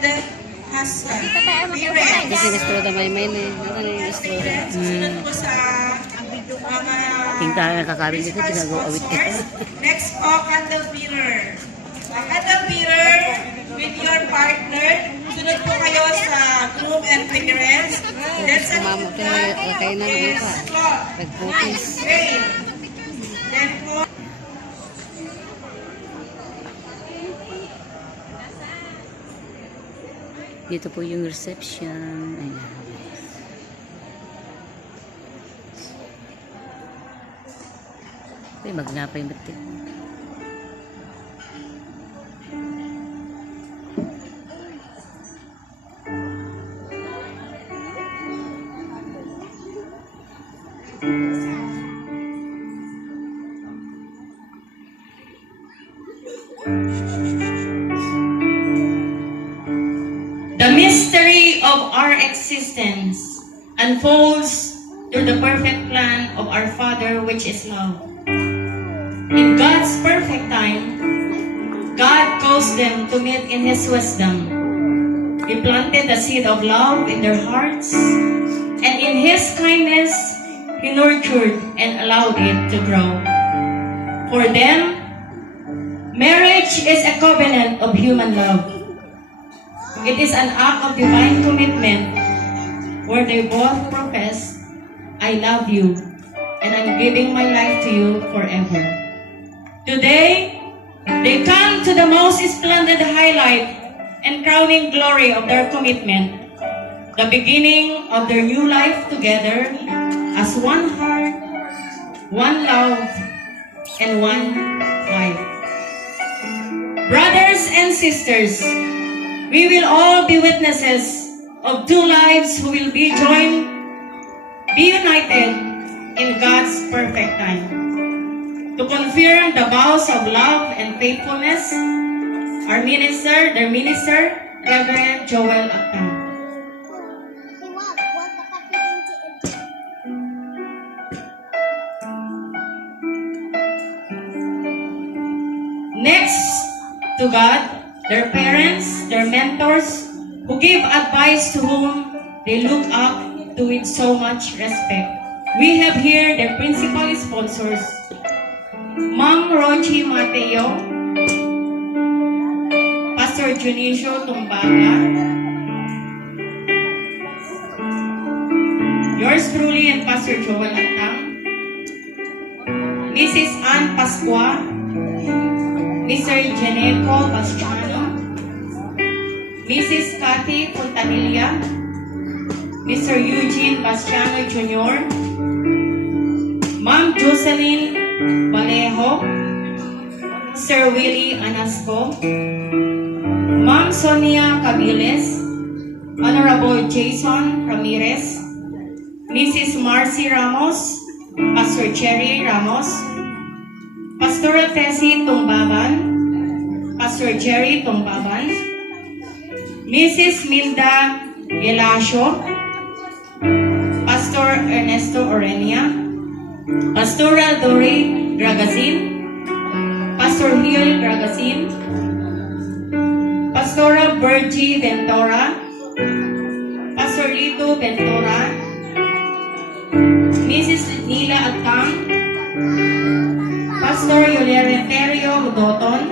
intended husband. Be ready. Kasi gusto na may na. Ano yung gusto na? Susunod po sa mga Tingka na kakabin dito, pinag-awit ka. next po, candle bearer. Candle bearer with your partner. Sunod po kayo sa groom and parents. Then sa Mama, kayo na is pa. cloth. Nag-focus. Veil. Then po, Dito po yung reception. Ayan. Uy, magnapay batik. The mystery of our existence unfolds through the perfect plan of our Father which is love. In God's perfect time, God caused them to meet in His wisdom. He planted the seed of love in their hearts, and in His kindness, He nurtured and allowed it to grow. For them, marriage is a covenant of human love. It is an act of divine commitment where they both profess, I love you and I'm giving my life to you forever. Today, they come to the most splendid highlight and crowning glory of their commitment, the beginning of their new life together as one heart, one love, and one life. Brothers and sisters, we will all be witnesses of two lives who will be united in God's perfect time. To confirm the vows of love and faithfulness, their minister, Reverend Joel Actan. Next, to God, their parents, their mentors, who give advice to whom they look up to with so much respect. We have here their principal sponsors, Ma'am Rochi Mateo, Pastor Junicio Tumbaga, yours truly and Pastor Joel Antang, Mrs. Ann Pascua, Mr. Geneco Bastiano, Mrs. Cathy Fontanilla, Mr. Eugene Bastiano Jr., Ma'am Jocelyn Vallejo, Sir Willie Anasco, Ma'am Sonia Cabiles, Honorable Jason Ramirez, Mrs. Marcy Ramos, Pastor Cherry Ramos, Pastoral Tessie Tumbaban, Pastor Jerry Tumbaban, Mrs. Milda Gelasio, Pastor Ernesto Orenia, Pastoral Dory Gragazin, Pastor Hill Gragazin, Pastoral Bergie Ventura, Pastor Lito Ventura, Mrs. Nila Atang, Pastor Yuliarenterio Doton,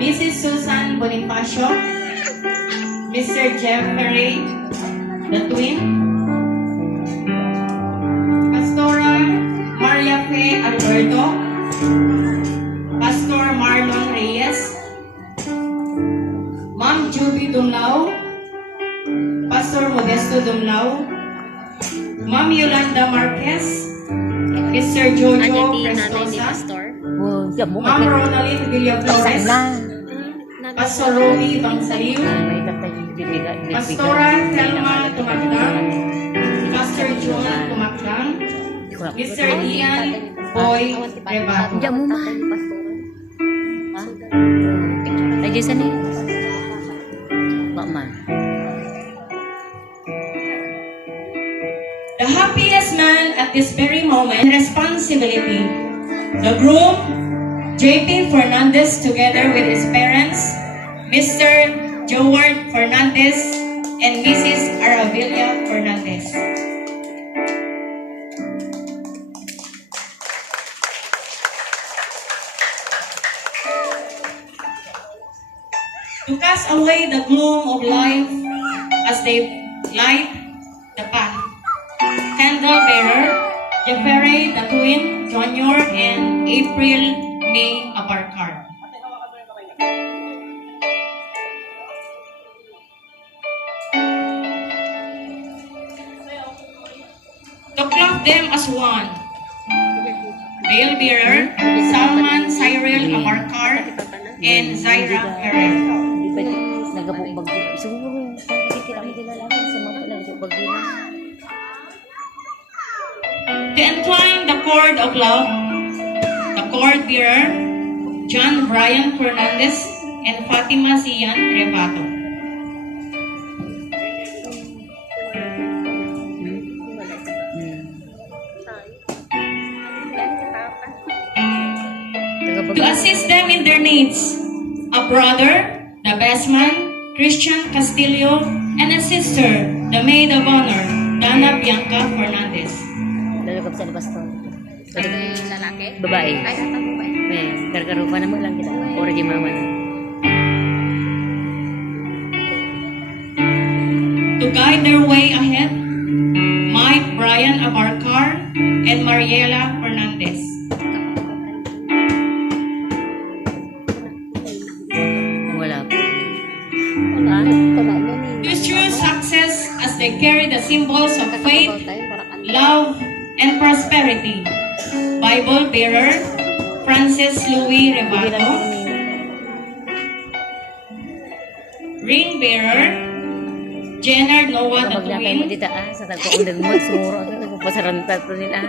Mrs. Susan Bonifacio, Mr. Jeffrey the Twin, Pastora Maria Fe Alberto, Pastor Marlon Reyes, Ma'am Juby Dumlao, Pastor Modesto Dumlao, Ma'am Yolanda Marquez, Mr. Jojo Prestosa, Ma'am Ronaldine Villaflores, Pastor Romy Bangsaliw, Pastora Thelma Tumakdang, Pastor John Tumakdang, Mr. Ian Boy Rebato. Diyan mo ma. Ha? Ay, Jason eh. Bak man. The happiest man at this very moment, responsibility. The groom, JP Fernandez, together with his parents, Mr. Joward Fernandez and Mrs. Aravilla Fernandez. To cast away the gloom of life as they light the path. Candle bearer, Jeffrey the twin, Junior, and April May Abarkar. To clothe them as one. Veil bearer, Salman Cyril Abarkar, and Zaira Ferrer. Di ba nagabubag din? Siguro, kasi kailangan sa mga nagabubag din. To entwine the cord of love, the cord bearer, John Brian Fernandez and Fatima Sian Rebato. To assist them in their needs, a brother, the best man, Christian Castillo, and a sister, the maid of honor, Dana Bianca Fernandez. Lalagap sa pastor. Lalaki? Babae. Ay, atang babae. May karkarupa naman lang kita. Ora di mama na. To guide their way ahead, Mike Brian Abarkar and Mariela Fernandez. Wala po. Wala. Panalo ni. To ensure success as they carry the symbols of faith, love, and prosperity. Bible bearer, Francis Louis Rebato. Ring bearer, Jenard Noah Kapag na kayo Tatuin. dito sa tagpo ang mo, sumuro. Pasarantat po nila.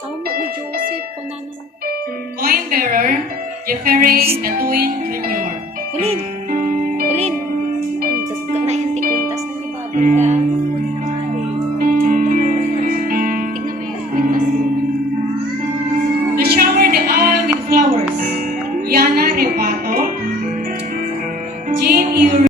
Tama ni Joseph ko na naman. Coin bearer, Jeffrey Tatuin Jr. Ulin! Ulin! Just ka na yung tikwintas na ni Babel ka. Tignan mo yung tikwintas mo. To shower the aisle with flowers, Yana Rebato, Jean